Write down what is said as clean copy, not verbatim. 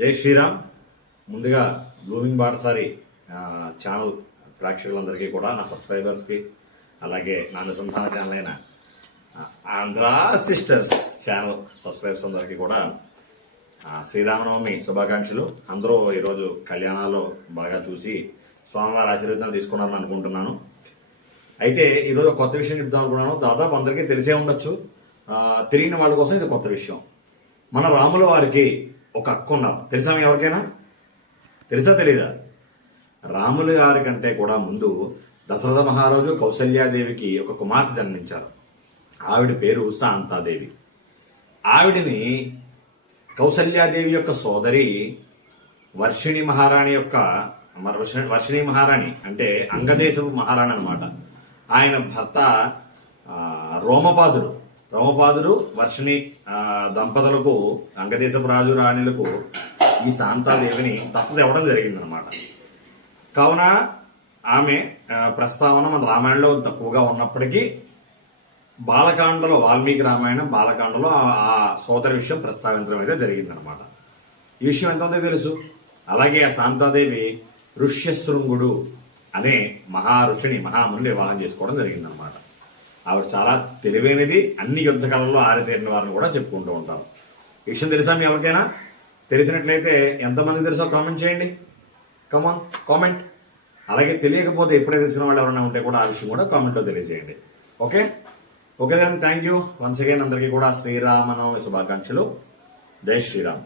జై శ్రీరామ్. ముందుగా బ్లూమింగ్ బాటసారి ఛానల్ ప్రేక్షకులందరికీ కూడా, నా సబ్స్క్రైబర్స్కి, అలాగే నా అనుసంధాన ఛానల్ అయిన ఆంధ్రా సిస్టర్స్ ఛానల్ సబ్స్క్రైబర్స్ అందరికీ కూడా శ్రీరామనవమి శుభాకాంక్షలు. అందరూ ఈరోజు కళ్యాణాలు బాగా చూసి స్వామివారి ఆశీర్వాదాలు తీసుకున్నారని అనుకుంటున్నాను. అయితే ఈరోజు కొత్త విషయం చెప్దాం అనుకున్నాను. దాదాపు అందరికీ తెలిసే ఉండొచ్చు, తెలియని వాళ్ళ కోసం ఇది కొత్త విషయం. మన రాముల వారికి ఒక అక్క ఉన్నారు. తెలుసా ఎవరికైనా? తెలుసా తెలీదా? రాముల గారి కంటే కూడా ముందు దశరథ మహారాజు కౌసల్యాదేవికి ఒక కుమార్తె జన్మించారు. ఆవిడ పేరు శాంతాదేవి. ఆవిడిని కౌసల్యాదేవి యొక్క సోదరి వర్షిణి మహారాణి అంటే అంగదేశపు మహారాణి అనమాట. ఆయన భర్త రోమపాదుడు వర్షిణి దంపతులకు, అంగదేశపు రాజు రాణులకు ఈ శాంతాదేవిని దత్తత ఇవ్వడం జరిగిందనమాట. కావున ఆమె ప్రస్తావన మన రామాయణంలో తక్కువగా ఉన్నప్పటికీ బాలకాండలో, వాల్మీకి రామాయణం బాలకాండలో ఆ సోదరి విషయం ప్రస్తావించడం అయితే జరిగిందనమాట. ఈ విషయం ఎంతమంది తెలుసు. అలాగే ఆ శాంతాదేవి ఋష్యశృంగుడు అనే మహాముని వివాహం చేసుకోవడం జరిగిందనమాట. ఆవిడ చాలా తెలివైనది, అన్ని యుద్ధ కళల్లో ఆరితేరిన వారిని కూడా చెప్పుకుంటూ ఉంటారు. ఈ విషయం తెలుసా మీ ఎవరికైనా? తెలిసినట్లయితే ఎంతమంది తెలుసో కామెంట్ చేయండి. కమాన్ కామెంట్. అలాగే తెలియకపోతే ఎప్పుడే తెలిసిన వాళ్ళు ఎవరైనా ఉంటే కూడా ఆ విషయం కూడా కామెంట్లో తెలియజేయండి. Okay then thank you once again. అందరికీ కూడా శ్రీరామనవమి శుభాకాంక్షలు. జై శ్రీరామ్.